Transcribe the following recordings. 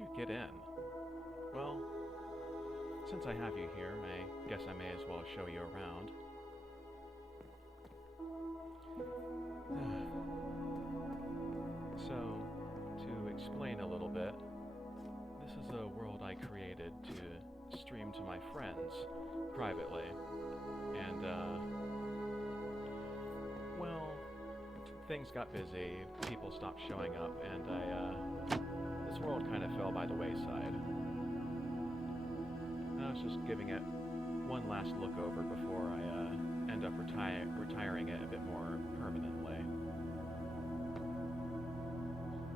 you get in? Well, since I have you here, I guess I may as well show you around. So, to explain a little bit, this is a world I created to stream to my friends privately. And, well, things got busy, people stopped showing up, and this world kind of fell by the wayside. I was just giving it one last look over before I end up retiring it a bit more permanently.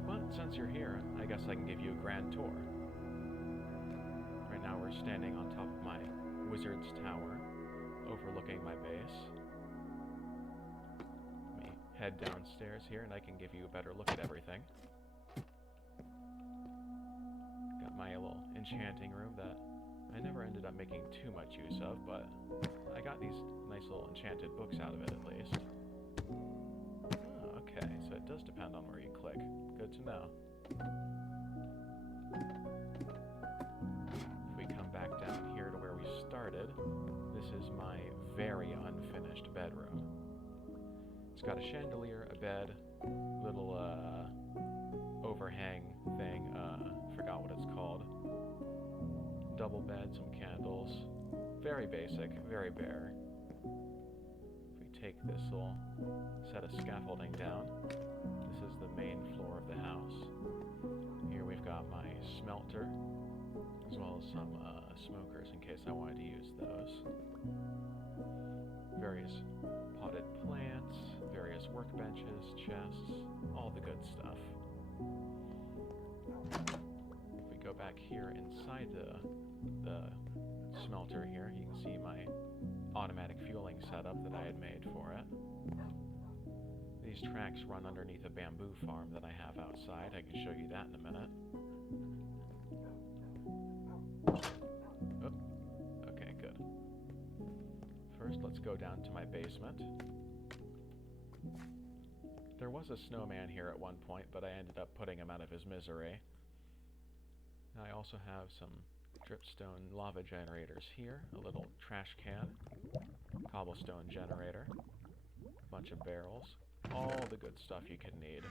But since you're here, I guess I can give you a grand tour. Right now we're standing on top of my wizard's tower, overlooking my base. Let me head downstairs here and I can give you a better look at everything. Got my little enchanting room that I never ended up making too much use of, but I got these nice little enchanted books out of it at least. Oh, okay, so it does depend on where you click. Good to know. If we come back down here to where we started, this is my very unfinished bedroom. It's got a chandelier, a bed, little overhang thing, forgot what it's called. Double bed, some candles. Very basic, very bare. If we take this little set of scaffolding down, this is the main floor of the house. Here we've got my smelter, as well as some smokers in case I wanted to use those. Various potted plants, various workbenches, chests, all the good stuff. If we go back here inside the smelter here, you can see my automatic fueling setup that I had made for it. These tracks run underneath a bamboo farm that I have outside. I can show you that in a minute. Oh, okay, good. First, let's go down to my basement. There was a snowman here at one point, but I ended up putting him out of his misery. I also have some dripstone lava generators here, a little trash can, cobblestone generator, a bunch of barrels, all the good stuff you could need.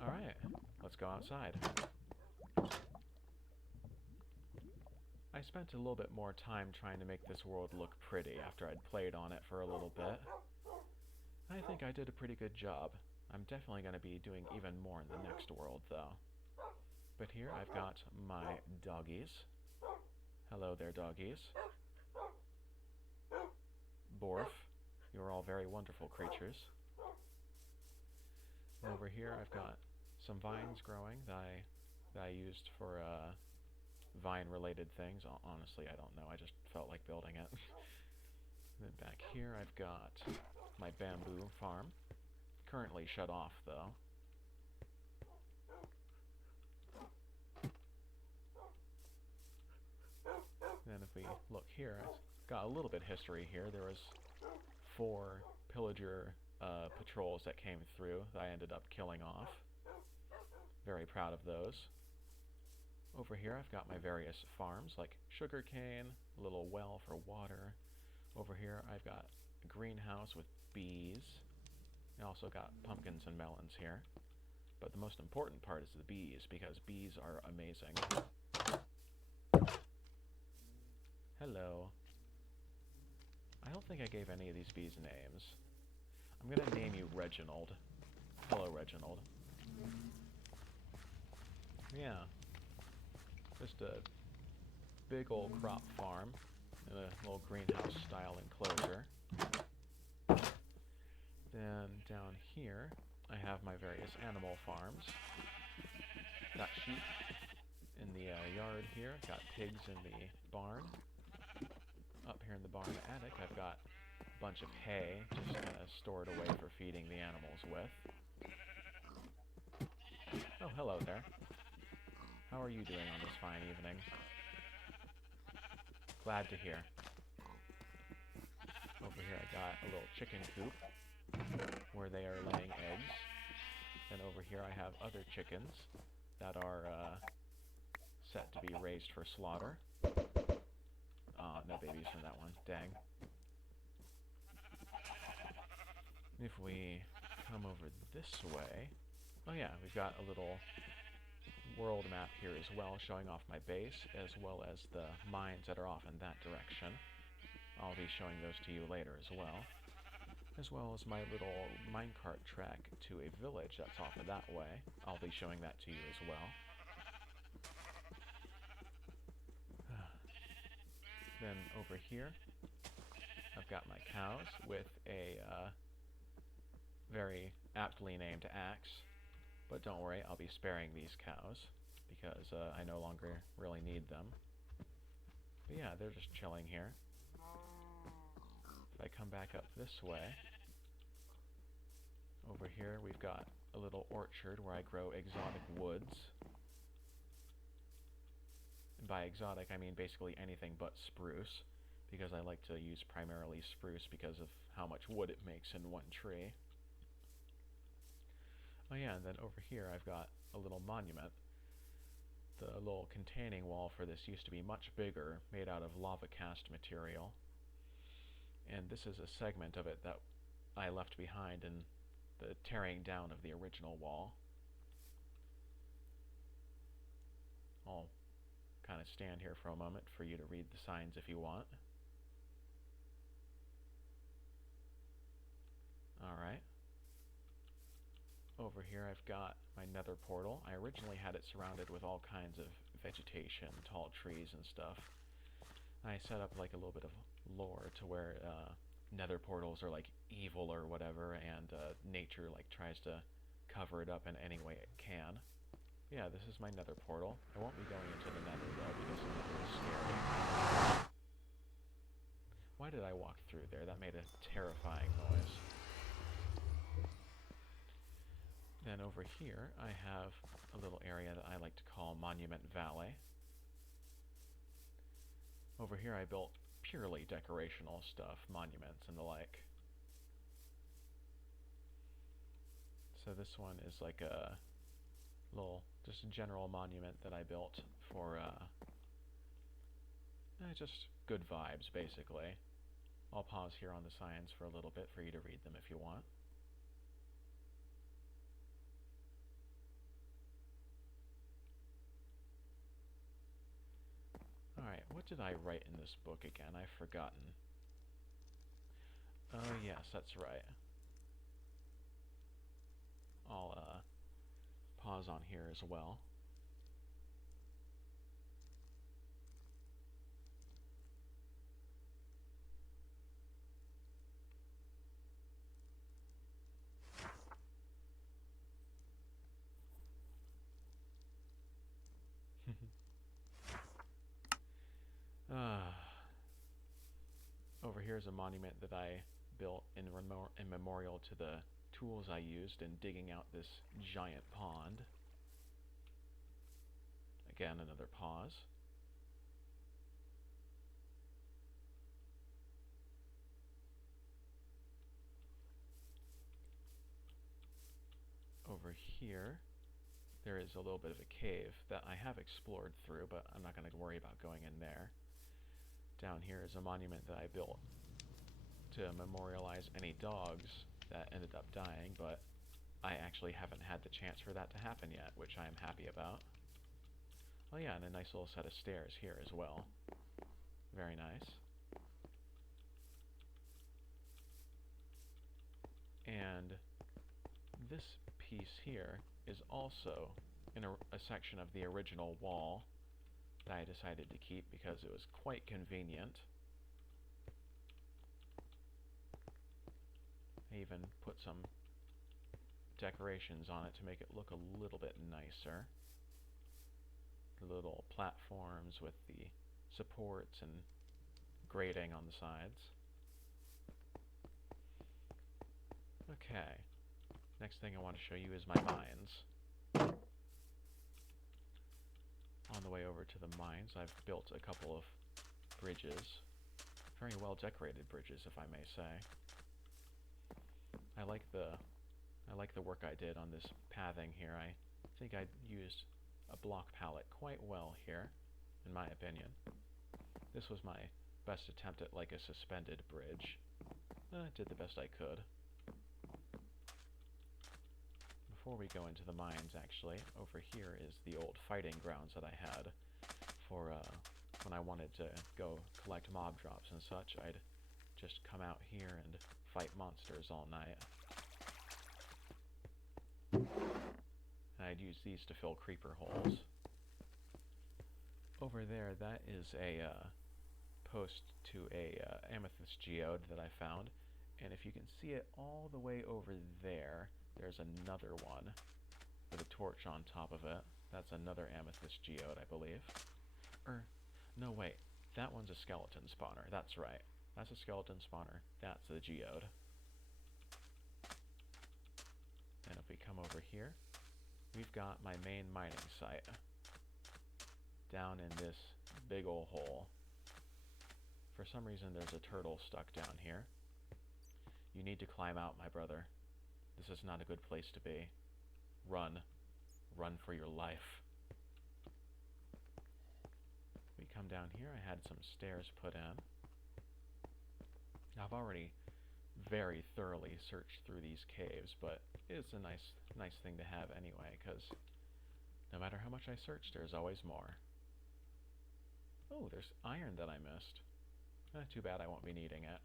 Alright, let's go outside. I spent a little bit more time trying to make this world look pretty after I'd played on it for a little bit. I think I did a pretty good job. I'm definitely going to be doing even more in the next world, though. But here I've got my doggies. Hello there, doggies. Borf, you're all very wonderful creatures. And over here I've got some vines growing that I used for vine-related things. Honestly, I don't know. I just felt like building it. Then back here I've got my bamboo farm. Currently shut off, though. Then if we look here, it's got a little bit of history here. There was 4 pillager patrols that came through that I ended up killing off. Very proud of those. Over here I've got my various farms, like sugarcane, a little well for water. Over here I've got a greenhouse with bees. I also got pumpkins and melons here. But the most important part is the bees, because bees are amazing. Hello. I don't think I gave any of these bees names. I'm going to name you Reginald. Hello, Reginald. Yeah. Just a big old crop farm in a little greenhouse style enclosure. Then down here I have my various animal farms. Got sheep in the yard here, got pigs in the barn. Up here in the barn attic I've got a bunch of hay just kind of stored away for feeding the animals with. Oh, hello there. How are you doing on this fine evening? Glad to hear. Over here I got a little chicken coop. where they are laying eggs. And over here I have other chickens that are set to be raised for slaughter. No babies in that one. Dang. If we come over this way... Oh yeah, we've got a little world map here as well, showing off my base, as well as the mines that are off in that direction. I'll be showing those to you later as well as my little minecart track to a village that's off of that way. I'll be showing that to you as well. Then over here, I've got my cows with a very aptly named axe. But don't worry, I'll be sparing these cows because I no longer really need them. But yeah, they're just chilling here. If I come back up this way, over here we've got a little orchard where I grow exotic woods. And by exotic, I mean basically anything but spruce, because I like to use primarily spruce because of how much wood it makes in one tree. Oh yeah, and then over here I've got a little monument. The little containing wall for this used to be much bigger, made out of lava cast material. And this is a segment of it that I left behind in the tearing down of the original wall. I'll kind of stand here for a moment for you to read the signs if you want. Alright. Over here I've got my nether portal. I originally had it surrounded with all kinds of vegetation, tall trees and stuff. I set up like a little bit of lore to where nether portals are like evil or whatever, and nature like tries to cover it up in any way it can. Yeah, this is my nether portal. I won't be going into the nether though because the nether is scary. Why did I walk through there? That made a terrifying noise. Then over here I have a little area that I like to call Monument Valley. Over here I built purely decorational stuff, monuments and the like. So this one is like a little, just a general monument that I built for just good vibes basically. I'll pause here on the signs for a little bit for you to read them if you want. Alright, what did I write in this book again? I've forgotten. Oh yes, that's right. I'll pause on here as well. Over here is a monument that I built in memorial to the tools I used in digging out this giant pond. Again, another pause. Over here, there is a little bit of a cave that I have explored through, but I'm not going to worry about going in there. Down here is a monument that I built to memorialize any dogs that ended up dying, but I actually haven't had the chance for that to happen yet, which I am happy about. Oh yeah, and a nice little set of stairs here as well. Very nice. And this piece here is also in a section of the original wall that I decided to keep because it was quite convenient. I even put some decorations on it to make it look a little bit nicer. The little platforms with the supports and grating on the sides. Okay, next thing I want to show you is my mines. On the way over to the mines, I've built a couple of bridges. Very well decorated bridges, if I may say. I like the work I did on this pathing here. I think I used a block palette quite well here, in my opinion. This was my best attempt at like a suspended bridge. I did the best I could. Before we go into the mines, actually, over here is the old fighting grounds that I had for when I wanted to go collect mob drops and such. I'd just come out here and fight monsters all night. And I'd use these to fill creeper holes. Over there, that is a post to a amethyst geode that I found. And if you can see it all the way over there, there's another one with a torch on top of it. That's another amethyst geode, I believe. No, wait. That one's a skeleton spawner. That's right. That's a skeleton spawner. That's the geode. And if we come over here, we've got my main mining site down in this big ol' hole. For some reason, there's a turtle stuck down here. You need to climb out, my brother. This is not a good place to be. Run. Run for your life. We come down here. I had some stairs put in. I've already very thoroughly searched through these caves, but it's a nice thing to have anyway, because no matter how much I search, there's always more. Oh, there's iron that I missed. Too bad I won't be needing it.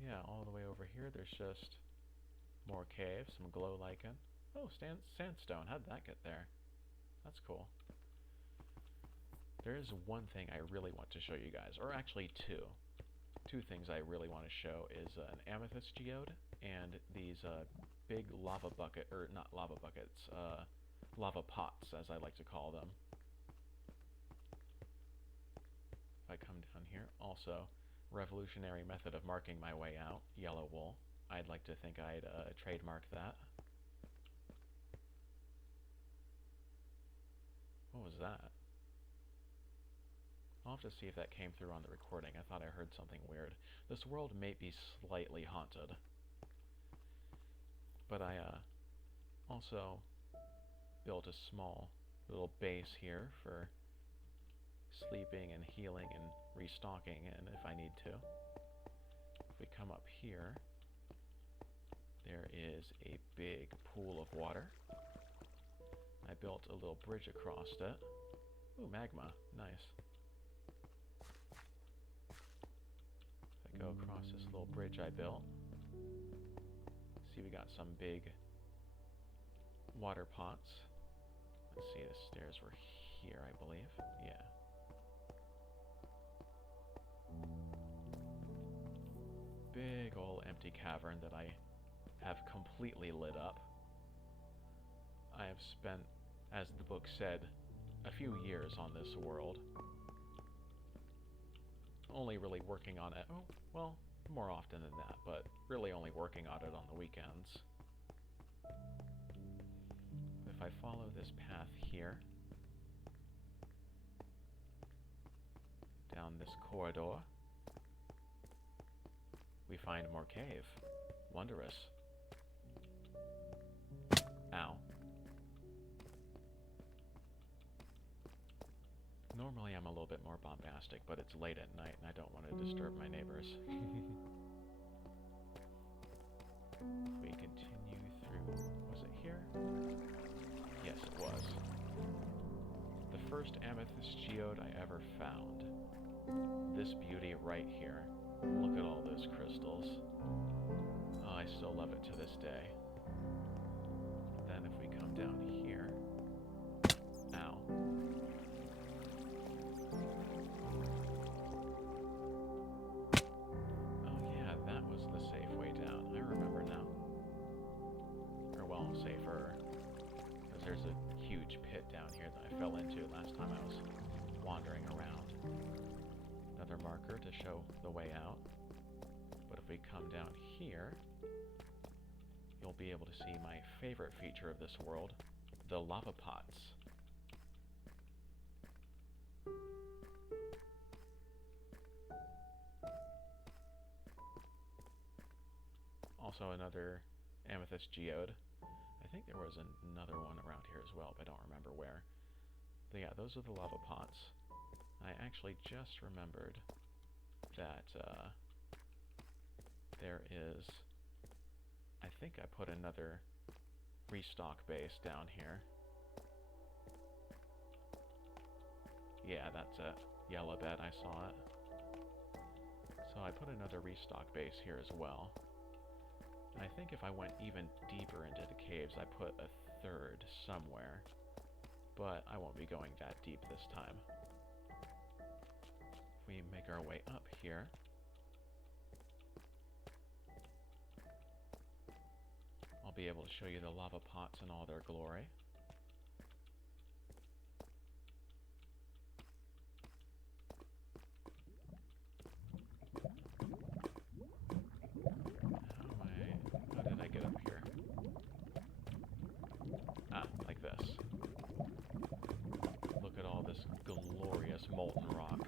Yeah, all the way over here, there's just more caves, some glow lichen. Oh, sandstone. How'd that get there? That's cool. There is one thing I really want to show you guys, or actually two. Two things I really want to show is an amethyst geode and these big lava bucket, or not lava buckets, lava pots, as I like to call them. If I come down here, also revolutionary method of marking my way out, yellow wool. I'd like to think I'd trademark that. What was that? I'll have to see if that came through on the recording. I thought I heard something weird. This world may be slightly haunted. But I also built a small little base here for sleeping and healing and restocking, and if I need to. If we come up here, there is a big pool of water. I built a little bridge across it. Ooh, magma. Nice. If I go across this little bridge I built, see we got some big water pots. Let's see, the stairs were here, I believe. Yeah. Big old empty cavern that I have completely lit up. I have spent, as the book said, a few years on this world. Only really working on it, oh, well, more often than that, but really only working on it on the weekends. If I follow this path here, down this corridor, we find more cave. Wondrous. Ow. Normally I'm a little bit more bombastic, but it's late at night and I don't want to disturb my neighbors. We continue through... was it here? Yes, it was. The first amethyst geode I ever found. This beauty right here. Look at all those crystals. Oh, I still love it to this day. Then if we come down here... Ow. Oh yeah, that was the safe way down. I remember now. Or well, safer. Because there's a huge pit down here that I fell into last time I was wandering around. Another marker to show the way out. But if we come down here, you'll be able to see my favorite feature of this world, the lava pots. Also another amethyst geode. I think there was another one around here as well, but I don't remember where. But yeah, those are the lava pots. I actually just remembered that there is... I think I put another restock base down here. Yeah, that's a yellow bed, I saw it. So I put another restock base here as well. And I think if I went even deeper into the caves, I put a third somewhere. But I won't be going that deep this time. If we make our way up here, I'll be able to show you the lava pots in all their glory. How did I get up here? Ah, like this. Look at all this glorious molten rock.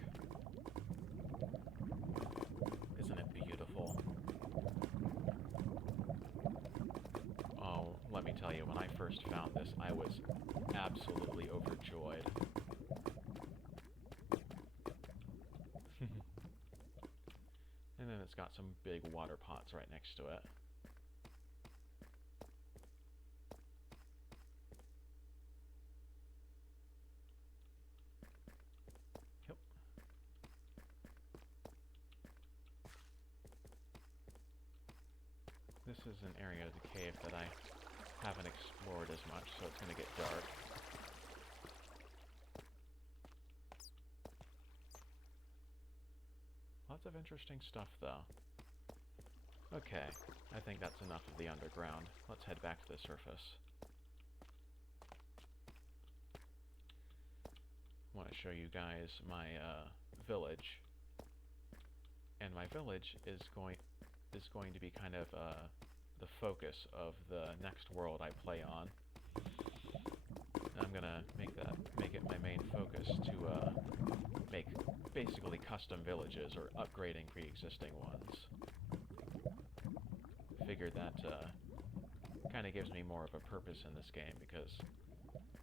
Isn't it beautiful? Oh, let me tell you, when I first found this, I was absolutely overjoyed. And then it's got some big water pots right next to it. Yep. This is an area of the cave that I haven't explored as much, so it's going to get dark. Lots of interesting stuff, though. Okay, I think that's enough of the underground. Let's head back to the surface. I want to show you guys my village. And my village is going to be kind of the focus of the next world I play on. I'm gonna make it my main focus to make basically custom villages or upgrading pre-existing ones. Figured that kind of gives me more of a purpose in this game because,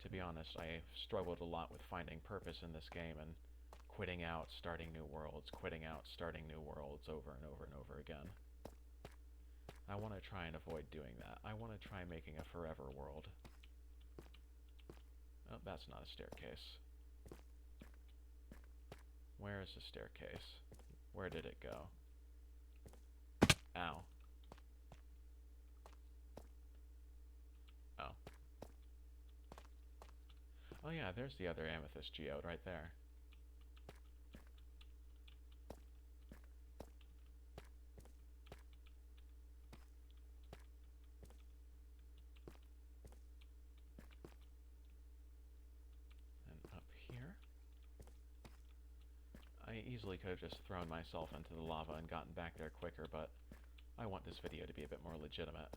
to be honest, I struggled a lot with finding purpose in this game and quitting out, starting new worlds, quitting out, starting new worlds over and over and over again. I want to try and avoid doing that. I want to try making a forever world. Oh, that's not a staircase. Where is the staircase? Where did it go? Ow. Oh. Oh yeah, there's the other amethyst geode right there. I easily could have just thrown myself into the lava and gotten back there quicker, but I want this video to be a bit more legitimate.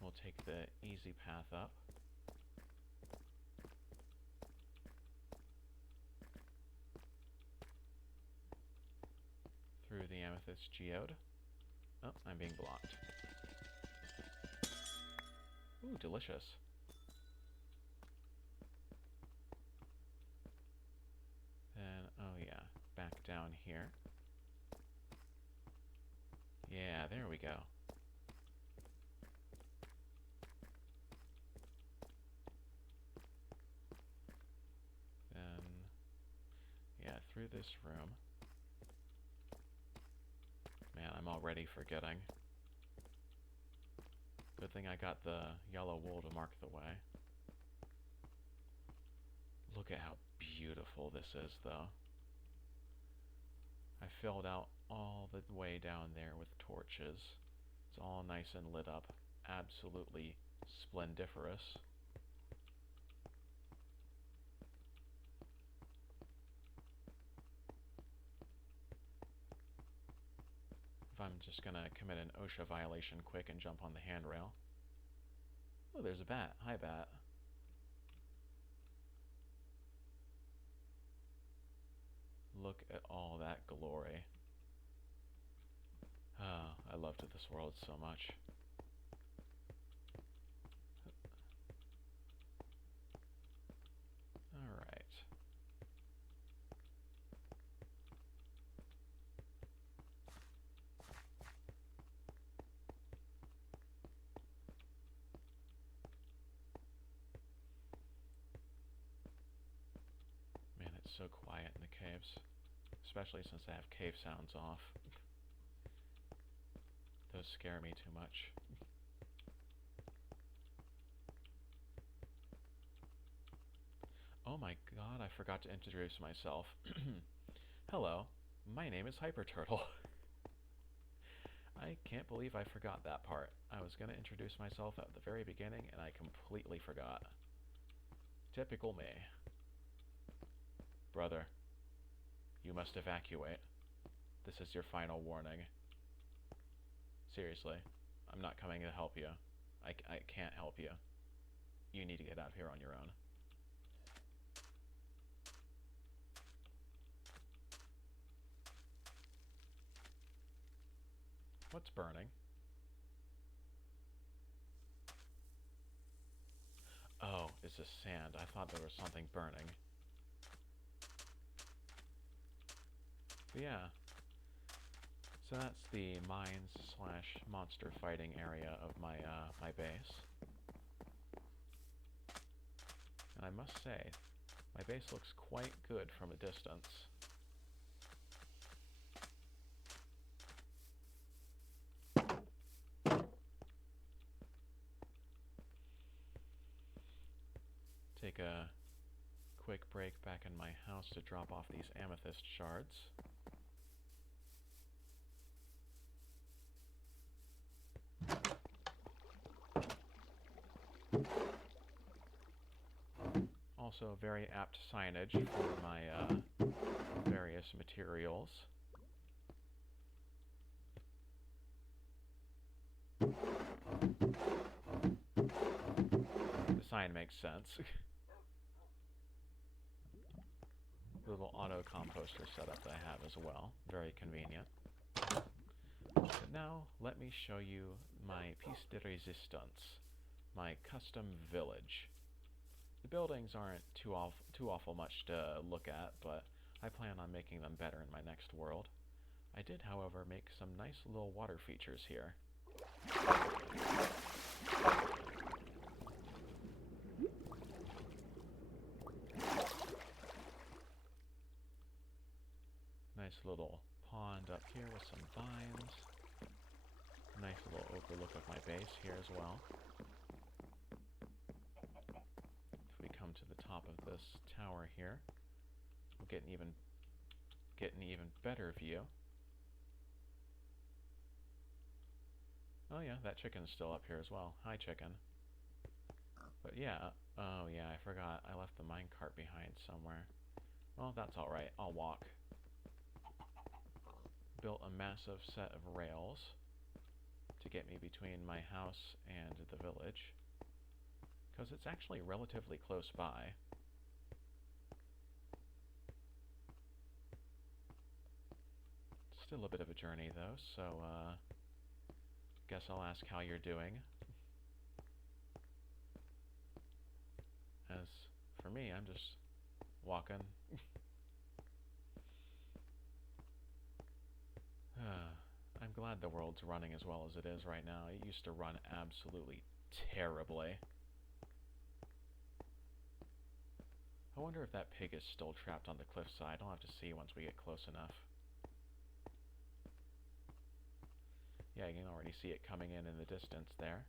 We'll take the easy path up. Through the amethyst geode. Oh, I'm being blocked. Ooh, delicious. Then, oh yeah, back down here. Yeah, there we go. Then, yeah, through this room. Man, I'm already forgetting. Good thing I got the yellow wool to mark the way. Look at how beautiful this is, though. I filled out all the way down there with torches. It's all nice and lit up. Absolutely splendiferous. If I'm just gonna commit an OSHA violation quick and jump on the handrail. Oh, there's a bat. Hi, bat. Look at all that glory. Ah, I loved this world so much. Alright. Man, it's so quiet in the caves. Especially since I have cave sounds off. Those scare me too much. Oh my god, I forgot to introduce myself. Hello, my name is Hyperturtle. I can't believe I forgot that part. I was going to introduce myself at the very beginning and I completely forgot. Typical me. Brother, you must evacuate. This is your final warning. Seriously, I'm not coming to help you. I can't help you. You need to get out of here on your own. What's burning? Oh, it's just sand. I thought there was something burning. But yeah. So that's the mines/monster fighting area of my base. And I must say, my base looks quite good from a distance. Take a quick break back in my house to drop off these amethyst shards. Also very apt signage for my various materials. The sign makes sense. Little auto composter setup that I have as well. Very convenient. But now, let me show you my piece de resistance, my custom village. The buildings aren't too awful much to look at, but I plan on making them better in my next world. I did, however, make some nice little water features here. Nice little pond up here with some vines. Nice little overlook of my base here as well. If we come to the top of this tower here, we'll get an even better view. Oh yeah, that chicken's still up here as well. Hi, chicken. But yeah, oh yeah, I forgot. I left the minecart behind somewhere. Well, that's alright. I'll walk. Built a massive set of rails to get me between my house and the village, because it's actually relatively close by. Still a bit of a journey though, so guess I'll ask how you're doing. As for me, I'm just walking. I'm glad the world's running as well as it is right now. It used to run absolutely terribly. I wonder if that pig is still trapped on the cliffside. I'll have to see once we get close enough. Yeah, you can already see it coming in the distance there.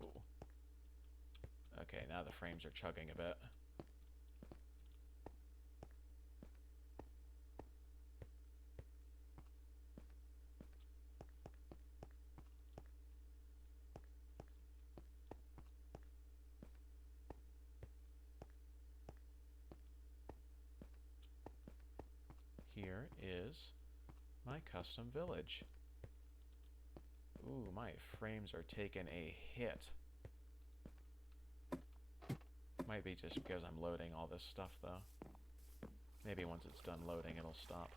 Ooh. Okay, now the frames are chugging a bit. Here is my custom village. Ooh, my frames are taking a hit. Might be just because I'm loading all this stuff, though. Maybe once it's done loading, it'll stop.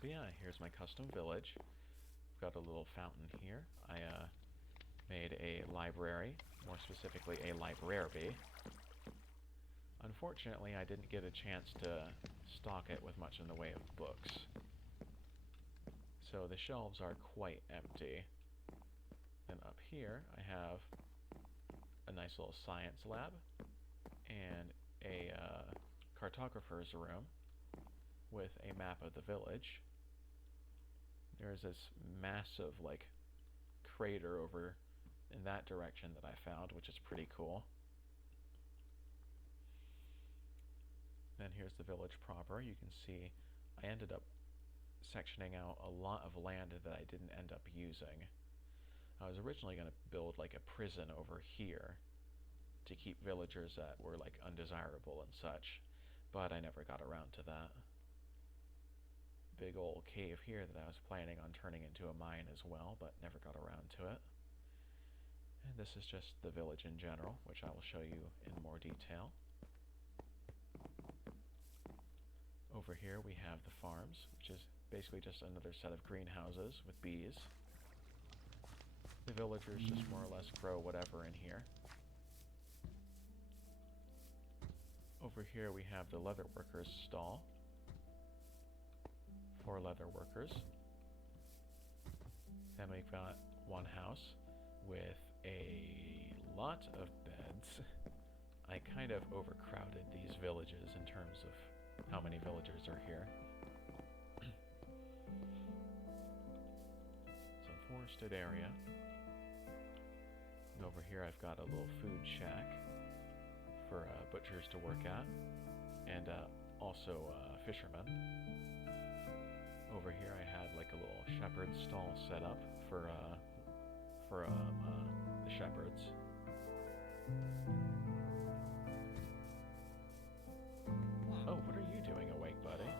But yeah, here's my custom village. Got a little fountain here. I made a library, more specifically a library. Unfortunately, I didn't get a chance to stock it with much in the way of books. So the shelves are quite empty. Then up here, I have a nice little science lab and a cartographer's room with a map of the village. There's this massive, like, crater over in that direction that I found, which is pretty cool. Then here's the village proper. You can see I ended up sectioning out a lot of land that I didn't end up using. I was originally going to build like a prison over here to keep villagers that were like undesirable and such, but I never got around to that. Big old cave here that I was planning on turning into a mine as well, but never got around to it. And this is just the village in general, which I will show you in more detail. Over here we have the farms, which is basically just another set of greenhouses with bees. The villagers just more or less grow whatever in here. Over here we have the leather workers' stall for leather workers. Then we've got one house with a lot of beds. I kind of overcrowded these villages in terms of how many villagers are here. Some forested area. And over here I've got a little food shack for butchers to work at, and also fishermen. Over here I had like a little shepherd's stall set up for the shepherds. Oh, what are you doing awake, buddy?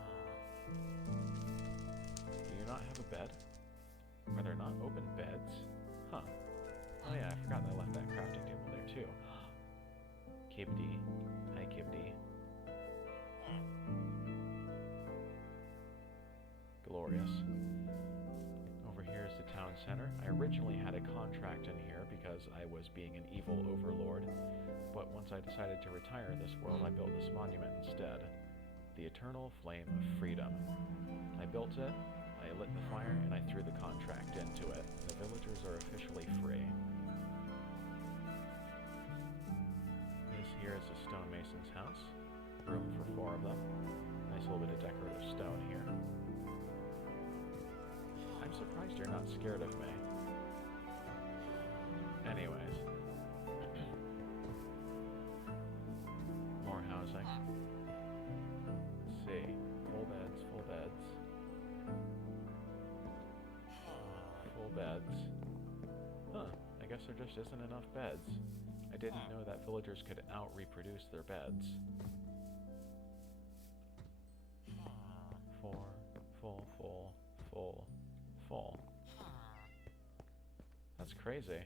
Do you not have a bed? Are there not open beds? Huh. Oh yeah, I forgot that I left that crafting table there too. Cmmd. Hi, Cmmd. Glorious. Over here is the town center. I originally had a contract in here because I was being an evil overlord, but once I decided to retire this world, I built this monument instead. The Eternal Flame of Freedom. I built it, I lit the fire, and I threw the contract into it. The villagers are officially free. This here is a stonemason's house. Room for 4 of them. Nice little bit of decorative stone here. I'm surprised you're not scared of me. Anyways. More housing. Let's see. Full beds, full beds. Full beds. Huh. I guess there just isn't enough beds. I didn't know that villagers could out-reproduce their beds. 4, full, full, full, full. That's crazy.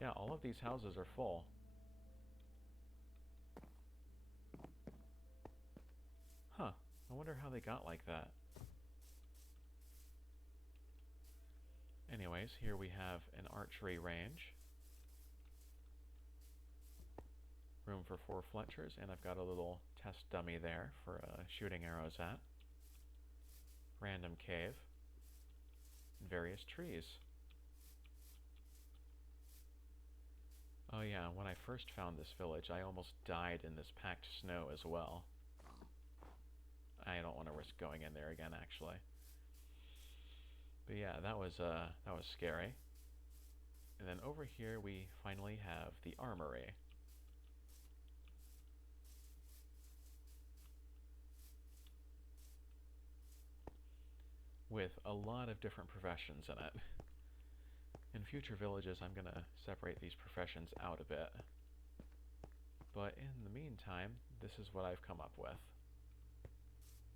Yeah, all of these houses are full. Huh. I wonder how they got like that. Anyways, here we have an archery range. Room for 4 fletchers, and I've got a little test dummy there for shooting arrows at. Random cave. And various trees. Oh yeah, when I first found this village, I almost died in this packed snow as well. I don't want to risk going in there again, actually. But yeah, that was scary. And then over here we finally have the armory. With a lot of different professions in it. In future villages, I'm going to separate these professions out a bit. But in the meantime, this is what I've come up with.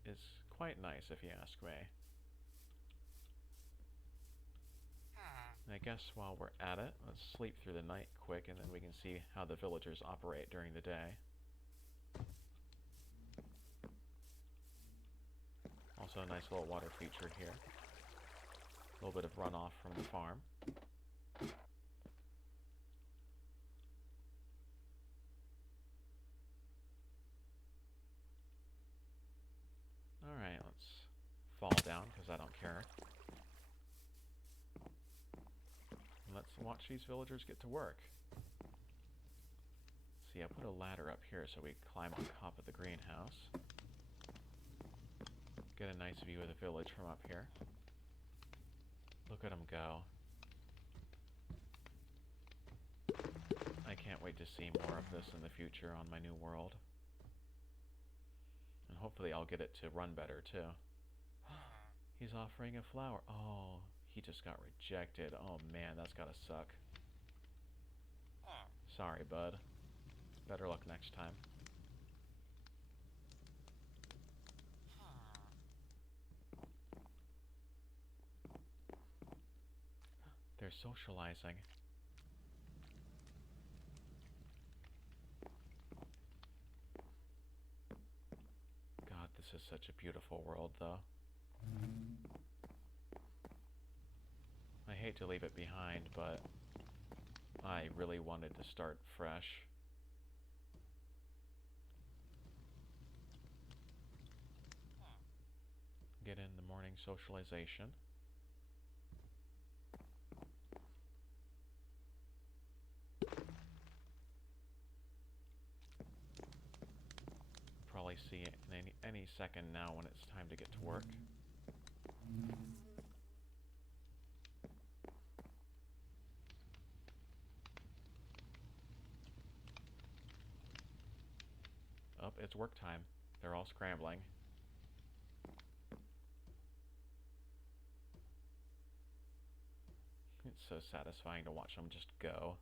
It's quite nice, if you ask me. And I guess while we're at it, let's sleep through the night quick, and then we can see how the villagers operate during the day. Also a nice little water feature here. A little bit of runoff from the farm. Alright, let's fall down because I don't care. And let's watch these villagers get to work. See, I put a ladder up here so we climb on top of the greenhouse. Get a nice view of the village from up here. Look at them go. I can't wait to see more of this in the future on my new world. And hopefully I'll get it to run better too. He's offering a flower. Oh, he just got rejected. Oh man, that's gotta suck. Sorry, bud. Better luck next time. They're socializing. God, this is such a beautiful world, though. I hate to leave it behind, but I really wanted to start fresh. Get in the morning socialization. Probably see it in any second now when it's time to get to work. Oh, it's work time. They're all scrambling. It's so satisfying to watch them just go.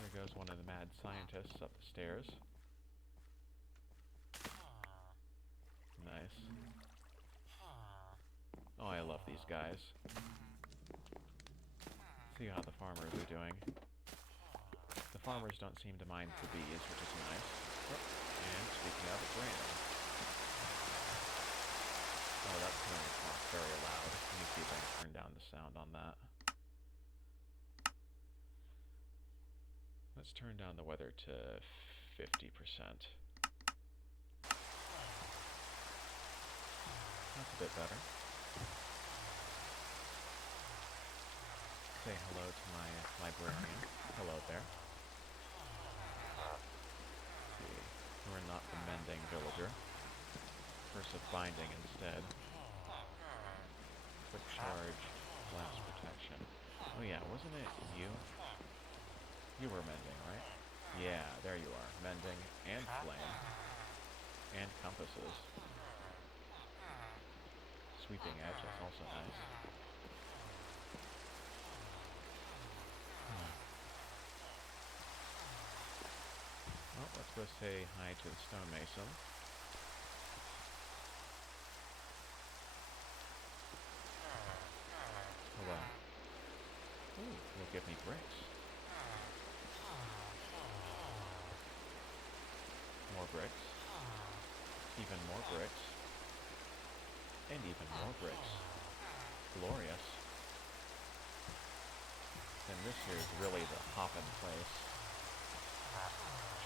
There goes one of the mad scientists up the stairs. Nice. Oh, I love these guys. See how the farmers are doing. The farmers don't seem to mind the bees, which is nice. Oh, and speaking of, it's raining. Oh, that's coming across very loud. Let me see if I can turn down the sound on that. Let's turn down the weather to 50%. That's a bit better. Say hello to my librarian. Hello there. Let's see. We're not the mending villager. Curse of binding instead. Quick charge, blast protection. Oh yeah, wasn't it you? You were mending, right? Yeah, there you are. Mending and flame. And compasses. Sweeping edge, that's also nice. Well, let's go say hi to the stonemason. Hello. Ooh, you'll give me bricks. More bricks. Even more bricks. And even more bricks. Glorious. And this here is really the hop-in place.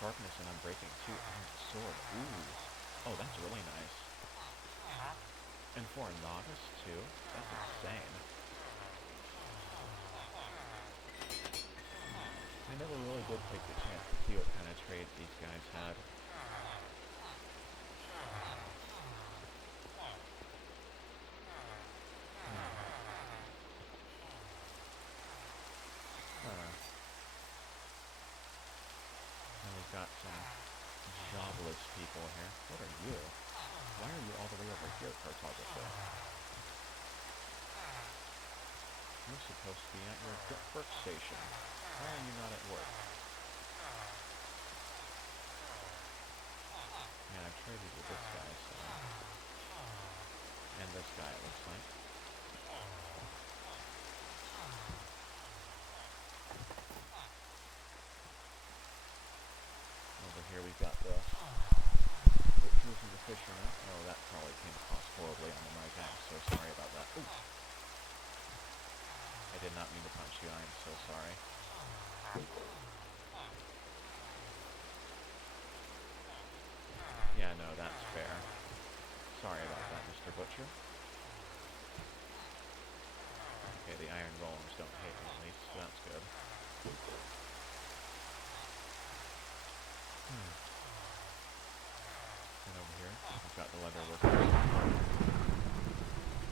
Sharpness and unbreaking too. Iron sword. Ooh. Oh, that's really nice. And for a novice too? That's insane. I never really did take the chance to see what kind of trades these guys had. And we've got some jobless people here. What are you? Why are you all the way over here, cartographer? You're supposed to be at your workstation. Why are you not at work? Yeah, I've traded with this guy, so... And this guy, it looks like. here we've got the butchers and the fishermen. Oh, that probably came across horribly on the mic. I'm so sorry about that. Ooh. I did not mean to punch you. I am so sorry. Yeah, no, that's fair. Sorry about that, Mr. Butcher. Okay, the iron golems don't hate me at least, so that's good. And over here, we've got the leather workers.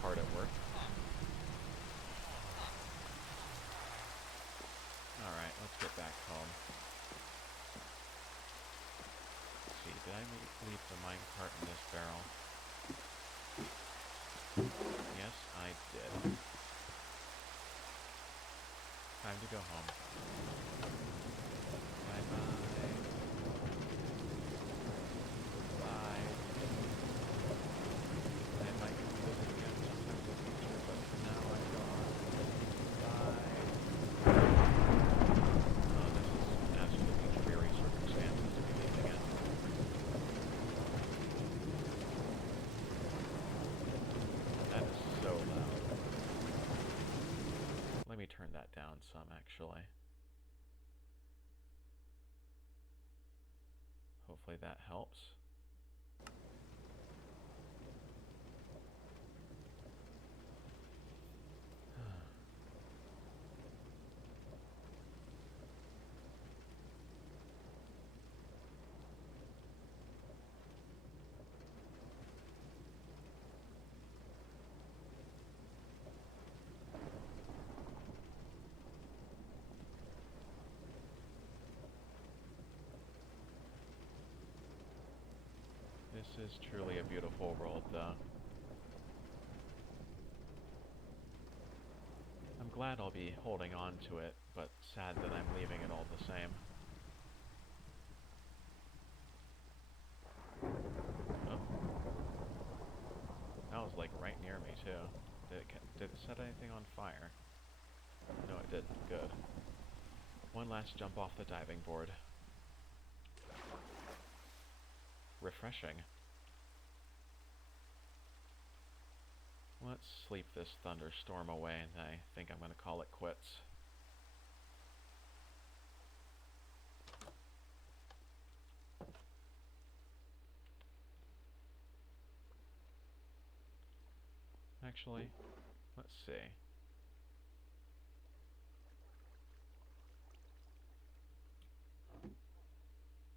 Hard at work. Alright, let's get back home. Let's see, did I leave the minecart in this barrel? Yes, I did. Time to go home. Bye-bye. Bye. I might come visit again sometime in the future, but for now I'm gone. Bye. Oh, this is absolutely dreary circumstances to be leaving in. That is so loud. Let me turn that down some, actually. Hopefully that helps. This is truly a beautiful world, though. I'm glad I'll be holding on to it, but sad that I'm leaving it all the same. Oh. That was like right near me, too. Did it set anything on fire? No, it didn't. Good. One last jump off the diving board. Refreshing. Let's sleep this thunderstorm away, and I think I'm going to call it quits. Actually, let's see.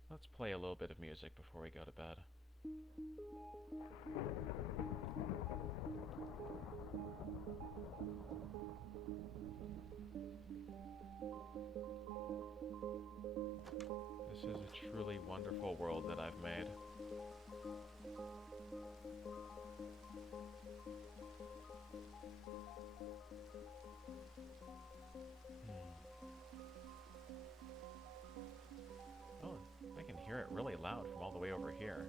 Let's play a little bit of music before we go to bed. This is a truly wonderful world that I've made. Oh, I can hear it really loud from all the way over here.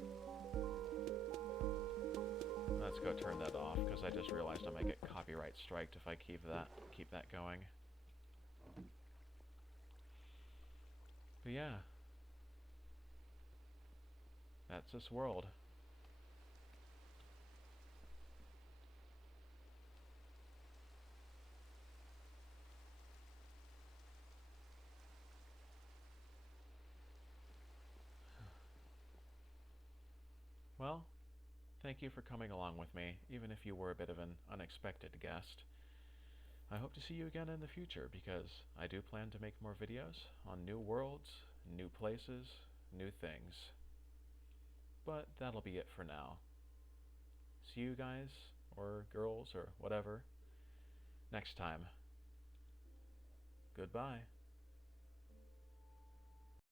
Let's go turn that off, because I just realized I might get copyright striked if I keep that going. But yeah, that's this world. Well, thank you for coming along with me, even if you were a bit of an unexpected guest. I hope to see you again in the future, because I do plan to make more videos on new worlds, new places, new things. But that'll be it for now. See you guys, or girls, or whatever, next time. Goodbye.